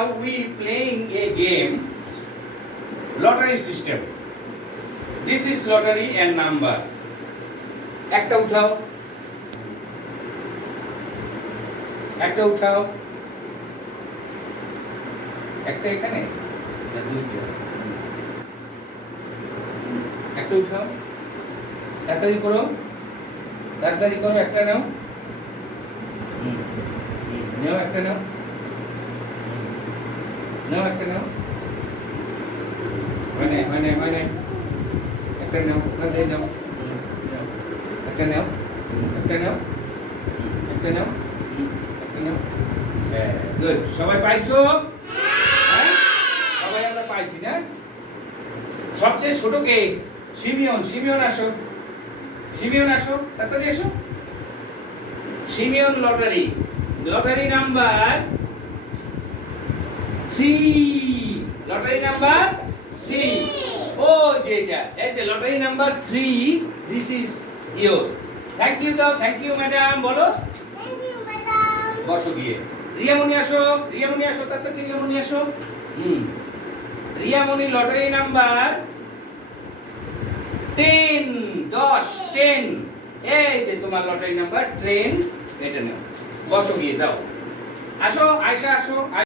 now we playing a game, lottery system. This is lottery and number. একটা উঠাও, একটা উঠাও, একটা এখানে না দুইটা, একটা উঠাও, তাড়াতাড়ি করো, তাড়াতাড়ি করো, একটা নাও, নাও একটা নাও, নাও একটা নাও, হয় নাই, একটা নাও, তাড়াতাড়ি নাও, একটা নাও, একটা নাও, একটা নাও, একটা নাও, গুড। সবাই পাইছো? হ্যাঁ, সবাই আমরা পাইছি না? সবচেয়ে ছোট কে? সিমিয়ন। সিমিয়ন আসো, সিমিয়ন আসো, তাড়াতাড়ি এসো। Simeon lottery, lottery number 3, lottery number 3। ও যেটা, এই যে lottery number 3, this is your. Thank you দাও, থ্যাংক ইউ ম্যাডাম, বলো। Thank you madam. বসো গিয়ে। রিয়ামণি আসো, রিয়ামণি আসো, তাড়াতাড়ি রিয়ামণি আসো। Riyamoni lottery number 10, 10। এই যে তোমার লটারি নাম্বার 10, এটা নাও। বসো গিয়ে, যাও। আসো, আয়শা আসো।